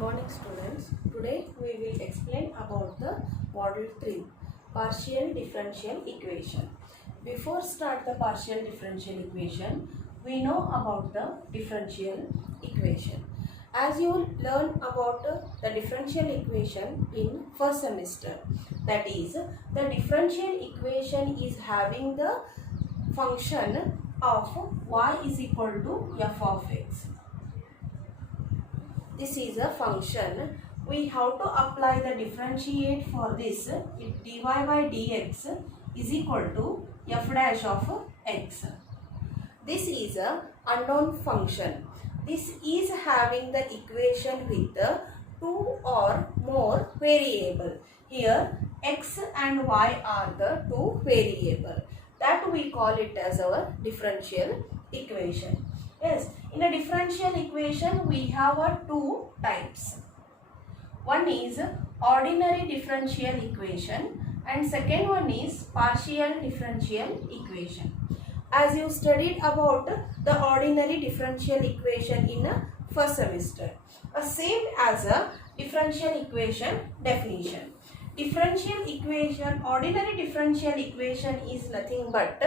Morning students. Today we will explain about the model 3 partial differential equation. Before start the partial differential equation, we know about the differential equation. As you learn about the differential equation in first semester, that is the differential equation is having the function of y is equal to f of x. This is a function. We have to apply the differentiate for this. Dy by dx is equal to f dash of x. This is a unknown function. This is having the equation with two or more variable. Here x and y are the two variable. That we call it as our differential equation. Yes, in a differential equation we have two types. One is ordinary differential equation and second one is partial differential equation. As you studied about the ordinary differential equation in a first semester, same as a differential equation definition. Differential equation, ordinary differential equation is nothing but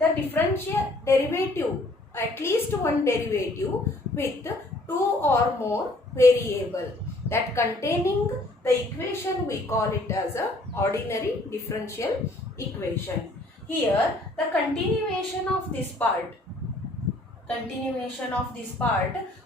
the differential derivative, at least one derivative with two or more variable, that containing the equation we call it as a ordinary differential equation. Here the continuation of this part,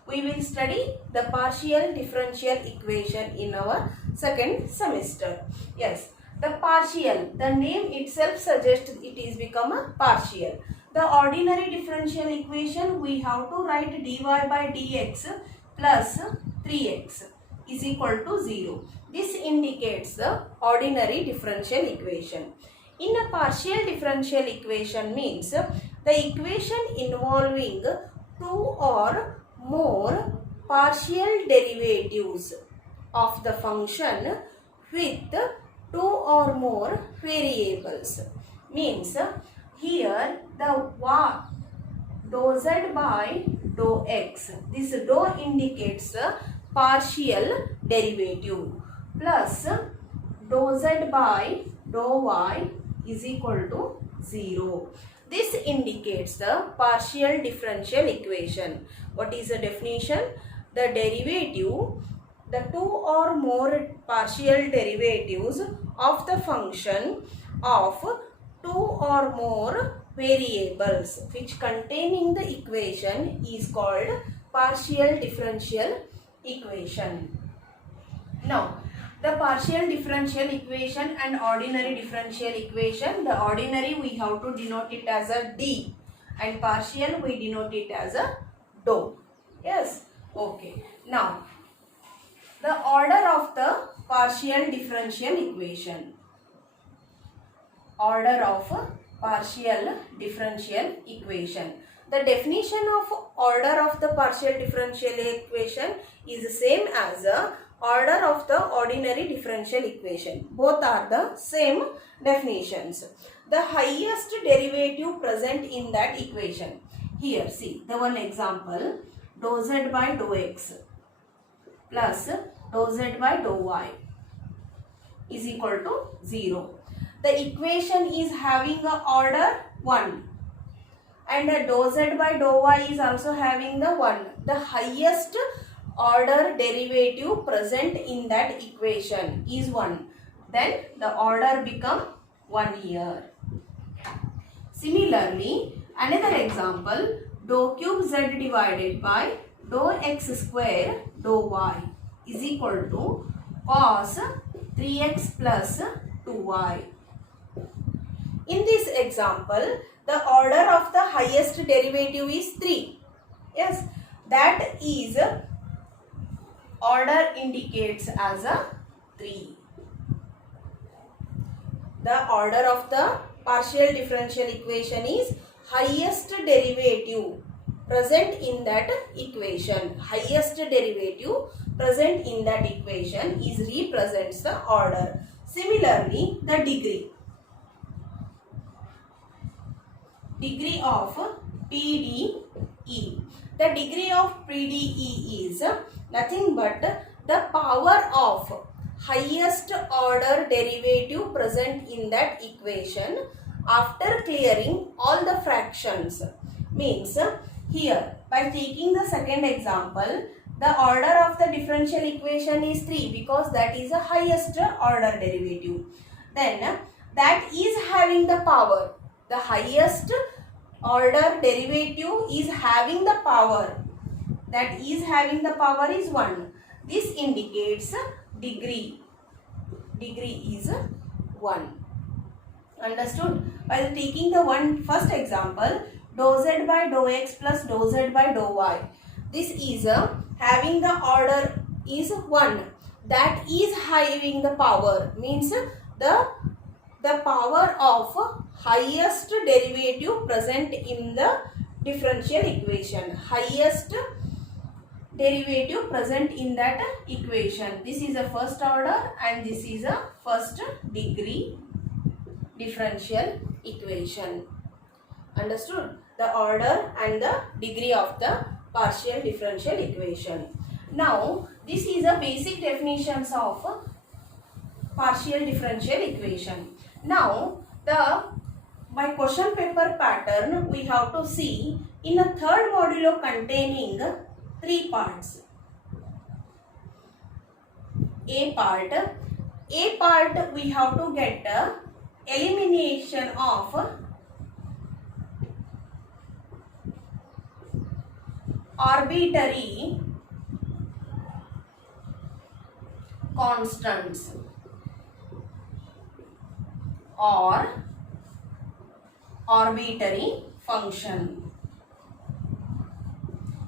we will study the partial differential equation in our second semester. Yes, the partial, the name itself suggests it is become a partial. The ordinary differential equation we have to write dy by dx plus 3x is equal to 0. This indicates the ordinary differential equation. In a partial differential equation means the equation involving two or more partial derivatives of the function with two or more variables. Means here the dou z by dou x, this dou indicates a partial derivative, plus dou z by dou y is equal to 0. This indicates the partial differential equation. What is the definition? The derivative, the two or more partial derivatives of the function of two or more variables which containing the equation is called partial differential equation. Now, the partial differential equation and ordinary differential equation, the ordinary we have to denote it as a d and partial we denote it as a dou. Yes, okay. Now, the order of the partial differential equation. Order of partial differential equation. The definition of order of the partial differential equation is the same as the order of the ordinary differential equation. Both are the same definitions. The highest derivative present in that equation. Here see the one example, dou z by dou x plus dou z by dou y is equal to 0. The equation is having a order 1 and dou z by dou y is also having the 1. The highest order derivative present in that equation is 1. Then the order become 1 here. Similarly, another example, dou cube z divided by dou x square dou y is equal to cos 3x plus 2y. In this example, the order of the highest derivative is 3. Yes, that is order indicates as a 3. The order of the partial differential equation is highest derivative present in that equation. Highest derivative present in that equation is represents the order. Similarly, the degree of PDE. The degree of PDE is nothing but the power of highest order derivative present in that equation after clearing all the fractions. Means here by taking the second example, the order of the differential equation is 3 because that is the highest order derivative. Then that is having the power. The highest order derivative is having the power. That is having the power is 1. This indicates degree. Degree is 1. Understood? By taking the first example, dou z by dou x plus dou z by dou y. This is having the order is 1. That is having the power. Means the power of highest derivative present in the differential equation. Highest derivative present in that equation. This is a first order and this is a first degree differential equation. Understood? The order and the degree of the partial differential equation. Now this is a basic definitions of partial differential equation. Now by question paper pattern we have to see in a third modulo containing 3 parts. A part we have to get elimination of arbitrary constants or arbitrary function.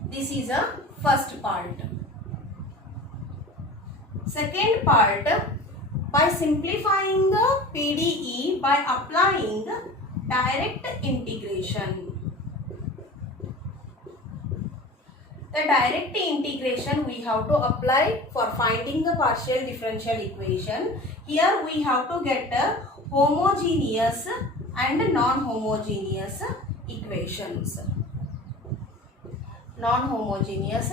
This is a first part. Second part, by simplifying the PDE by applying direct integration. The direct integration we have to apply for finding the partial differential equation. Here we have to get a homogeneous and non-homogeneous equations. Non-homogeneous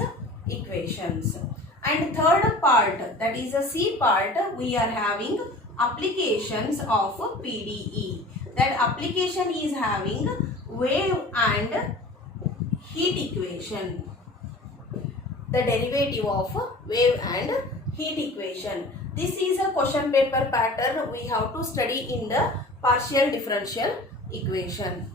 equations. And third part, that is a C part, we are having applications of PDE. That application is having wave and heat equation. The derivative of wave and heat equation. This is a question paper pattern we have to study in the partial differential equation.